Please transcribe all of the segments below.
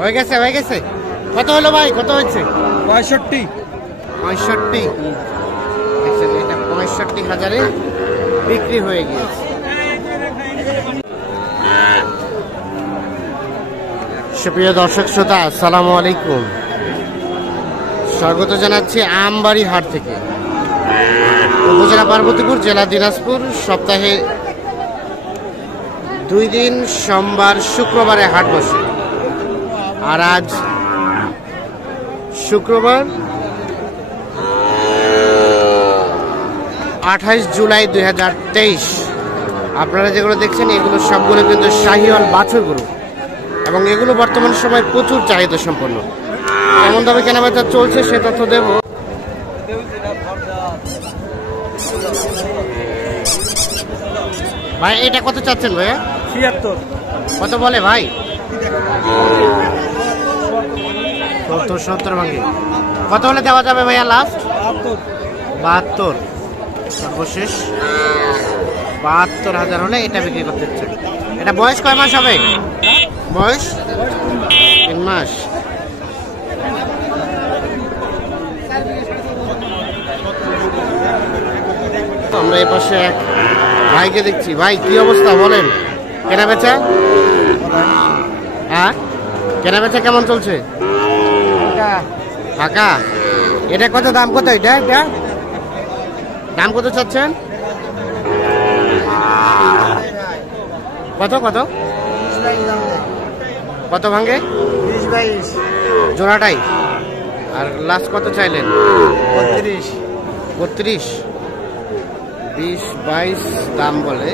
হয়ে গেছে হয়ে গেছে। কত হলো ভাই, কত হচ্ছে? 65। 65 দেখছেন, এটা 65,000-এ বিক্রি হয়ে গিয়েছে। সুপ্রিয় দর্শক শ্রোতা, আসসালামু আলাইকুম। স্বাগত জানাচ্ছি আমবাড়ি হাট থেকে, উপজেলা পার্বতীপুর, জেলা দিনাজপুর। সপ্তাহে 2 দিন, সোমবার শুক্রবারে হাট বসে। আর আজ শুক্রবার 28 জুলাই 2023। আপনারা যেগুলো দেখছেন এগুলো সবগুলো কিন্তু শাহিওয়াল বাছুর গরু, এবং এগুলো বর্তমান সময় প্রচুর চাহিদা সম্পন্ন। কেমন দামে কেনাবেচা চলছে সে তথ্য দেব। ভাই এটা কত চাচ্ছেন ভাইয়া? 76। কত বলে ভাই? 70 ভাঙে। কত হলে দেওয়া যাবে ভাইয়া লাস্ট? 72। সর্বশেষ 72,000 হলে এটা বিক্রি করতে চাই। এটা বয়স কয় মাস হবে? বয়স 3 মাস। আমরা এই পাশে এক ভাইকে দেখছি। ভাই কি অবস্থা বলেন, কেনা বেচা? হ্যাঁ, কেনা বেচা কেমন চলছে? ফাঁকা। এটা কত দাম, কত এটা? দাম কত চাচ্ছেন? কত কত কত ভাঙে? 20-22 জোড়াটাই। আর লাস্ট কত চাইলেন? 32। 32। 20-22 দাম বলে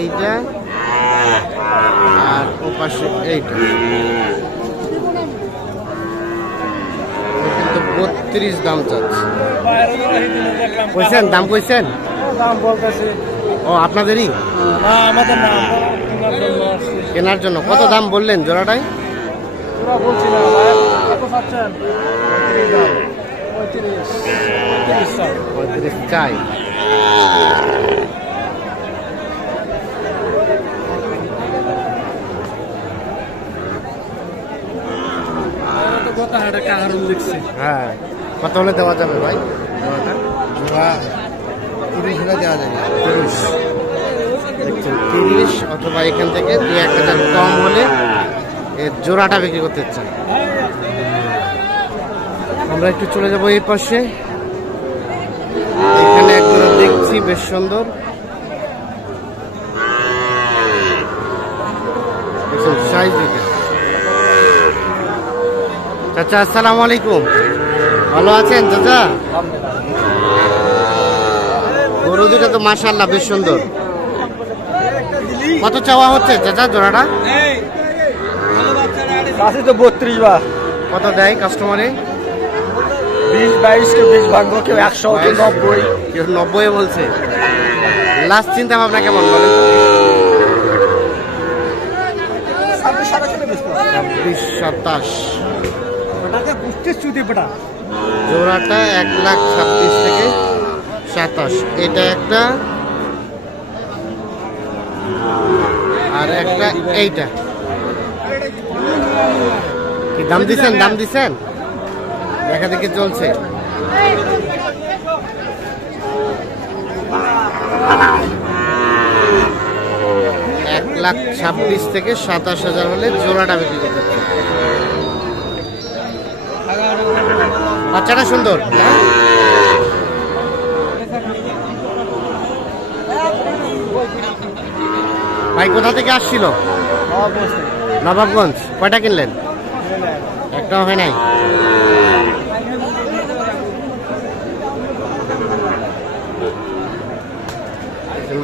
এইটা, আর ও পাশে এইটা কিন্তু 32 দাম চাচ্ছে। কইছেন দাম, কইছেন দাম বলতেছে। ও আপনাদেরই? না, আমাদের না, কেনার জন্য। কত দাম বললেন জোড়াটাই? পুরো বলছি না ভাই, কত চাচ্ছেন? 35 চাই। হ্যাঁ, কত হলে দেওয়া যাবে ভাই? জোড়া 30 হলে দেওয়া যাবে। 30 অথবা এখান থেকে 2-1,000 কম হলে এর জোড়াটা বিক্রি করতে চাই। আমরা একটু চলে যাবো এই পাশে। এখানে একগুলো দেখছি বেশ সুন্দর। সাইজ দেখে। চাচা আসসালামু আলাইকুম, ভালো আছেন চাচা? গরু দুটো তো মাশাআল্লাহ বেশ সুন্দর। কত চাওয়া হচ্ছে চাচা জোড়াটা? কাছে তো 32 বা। কত দেয় কাস্টমারে? 20-22 কেউ 20 ভাঙবো, কেউ 100, কেউ 90। কেউ 90 বলছে। লাস্ট চিন্তা ভাবনা কেমন বলেন তো? 26-27 জোড়াটা 1,26,000 থেকে 27। এটা একটা, আর একটা এইটা। কি দাম দিচ্ছেন? দাম দিচ্ছেন? দেখা দেখি চলছে। 1,26,000 থেকে 27,000 হলে জোড়াটা বিক্রি করতে চাই। বাচ্চাটা সুন্দর। ভাই কোথা থেকে আসছিল? নবাবগঞ্জ। কয়টা কিনলেন? একটাও হয় নাই।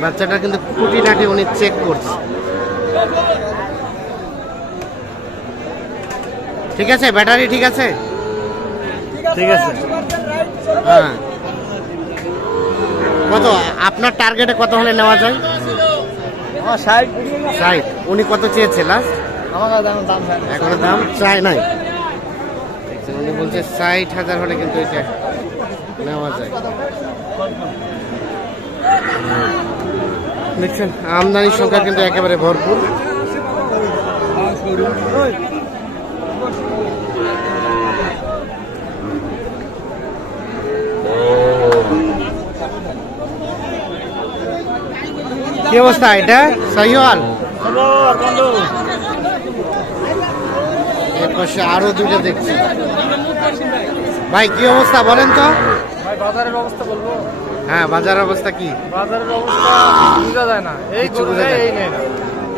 বাচ্চাটা কিন্তু খুঁটিনাটি উনি চেক করছে। ঠিক আছে, ব্যাটারি ঠিক আছে? ঠিক আছে। হ্যাঁ, কত আপনার টার্গেটে কত হলে নেওয়া যায়? 60। উনি কত চেয়েছে লাস্ট? এখনো দাম চাই নাই। উনি বলছে 60,000 হলে কিন্তু এটা নেওয়া যায়। দেখছেন আমদানির সংখ্যা কিন্তু একেবারে ভরপুর। কি অবস্থা এটা শাহিওয়াল? এর পাশে আরো দুইটা দেখছি। ভাই কি অবস্থা বলেন তো? বাজারের অবস্থা বলবো? হ্যাঁ, বাজারের অবস্থা কি? বাজারের অবস্থা বোঝা যায় না। এই কিছু বোঝা যায় না। এই নেই না।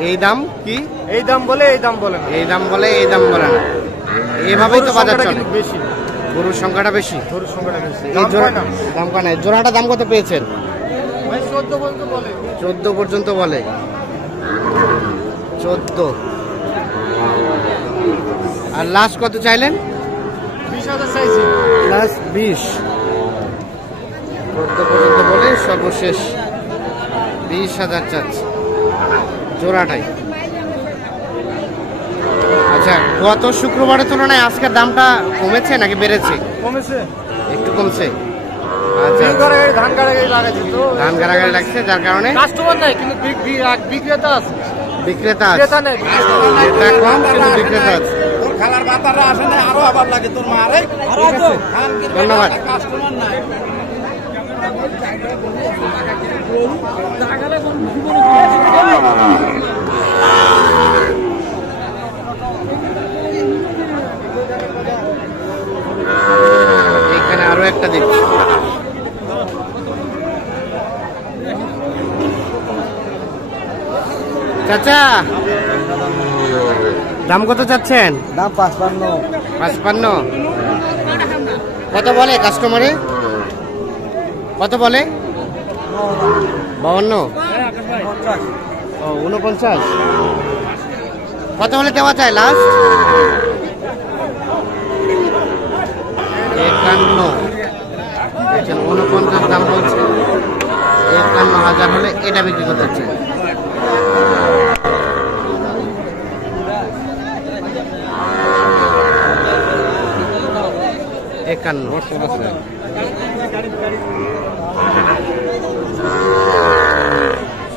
এই দাম কি? এই দাম বলে এই দাম বলে না। এই দাম বলে এই দাম বলে না, এভাবেই তো বাজার চলে। বেশি গরুর সংখ্যাটা বেশি। গরুর সংখ্যাটা বেশি। এই দাম কয় না। জোড়াটা দাম কত পেয়েছেন? ভাই 14 পর্যন্ত বলে। 14 পর্যন্ত বলে। 14। আর লাস্ট কত চাইলেন? 20,000 চাইছি। লাস্ট 20। 14 পর্যন্ত বলে সর্বশেষ 20,000 চাচ্ছে জোড়াটাই। আচ্ছা, গত শুক্রবারের তুলনায় আজকের দামটা কমেছে নাকি বেড়েছে? কমেছে। একটু কমছে। আচ্ছা, ধান গাড়াগাড়ি লাগাইছে তো। ধান গাড়াগাড়ি লাগছে যার কারণে কাস্টমার নাই, কিন্তু বিক্রেতা আছে। বিক্রেতা আছে। ক্রেতা নেই। ক্রেতা কম কিন্তু বিক্রেতা আছে। তোর খেলার বাতারা আসে না, আরো আবার লাগে তোর মারে। ধন্যবাদ। কাস্টমার নাই। এখানে আরো একটা দেখছি। চাচা, দাম কত চাচ্ছেন? দাম 55। 55। কত বলে কাস্টমারে? কত বলে? 52। ও 49। কত হলে দেওয়া যায় লাস্ট? 51। 49 দাম বলছে। 51,000 হলে এটা বিক্রি করতে হচ্ছে।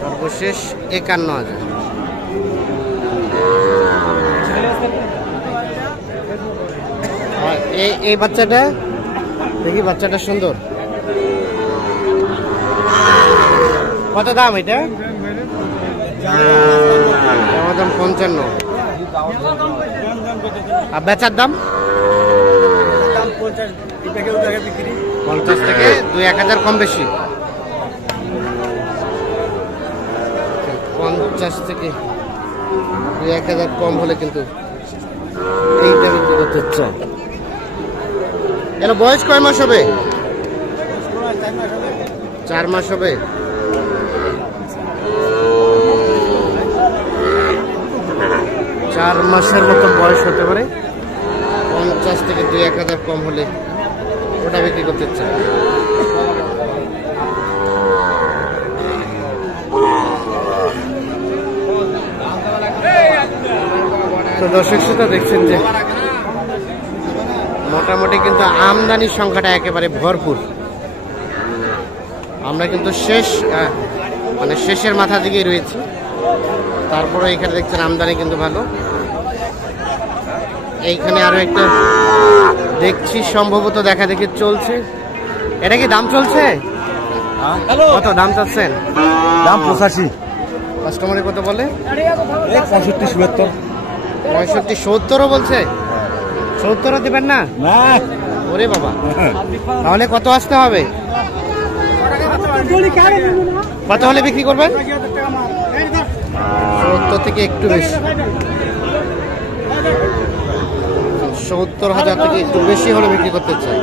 সর্বশেষ 51,000। এই বাচ্চাটা দেখি, বাচ্চাটা সুন্দর। কত দাম এটা? দাম 55। আর বেচার দাম? 50 থেকে 2-1,000 কম বেশি। 50 থেকে 2-1,000 কম হলে কিন্তু এইটা বিক্রি করতে হচ্ছে। এর বয়স কয় মাস হবে? 4 মাস হবে। চার মাসের মতো বয়স হতে পারে। 50 থেকে 2-1,000 কম হলে ওটা বিক্রি করতে চাই। তো দর্শক শ্রোতা দেখছেন যে মোটামুটি কিন্তু আমদানির সংখ্যাটা একেবারে ভরপুর। আমরা কিন্তু শেষের মাথা দিকেই রয়েছি। তারপরে এখানে দেখছেন আমদানি কিন্তু ভালো। এইখানে আরো একটা দেখছি, সম্ভবত দেখা দেখি চলছে। এটা কি দাম চলছে? কত দাম চাচ্ছেন? দাম 85। কাস্টমারে কত বলে? 65-70। 65-70ও বলছে। 70ও দেবেন না? না, ওরে বাবা, তাহলে কত আসতে হবে? কত হলে বিক্রি করবেন? 70 থেকে একটু বেশি। 70,000 থেকে একটু বেশি হলে বিক্রি করতে চাই।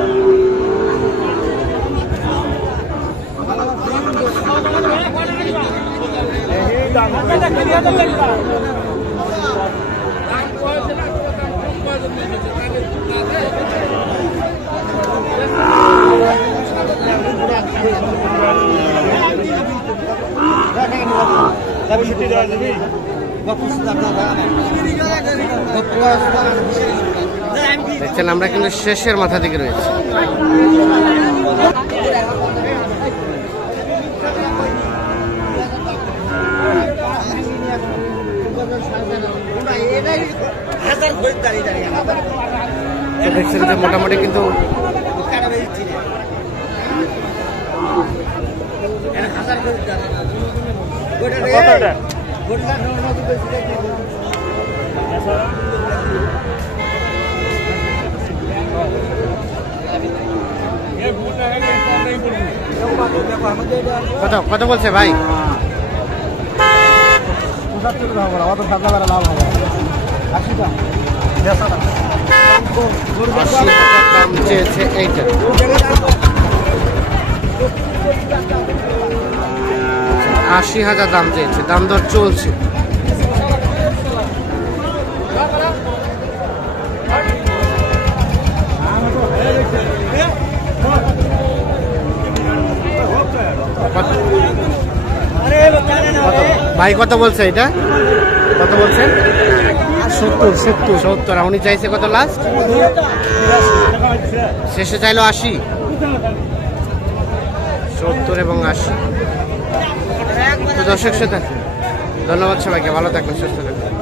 দেখছেন আমরা কিন্তু শেষের মাথা দিকে রয়েছি। তো দেখছেন যে মোটামুটি কিন্তু কত কত বলছে ভাই? 80,000 দাম চেয়েছে এইটা। 80,000 দাম চেয়েছে, দাম দর চলছে। ভাই কত বলছে এটা? কত বলছেন? 70। উনি চাইছে কত লাস্ট? শেষে চাইলো 80। 70 এবং 80। তো দর্শক শ্রোতা, ধন্যবাদ সবাইকে, ভালো থাকবেন, সুস্থ থাকবেন।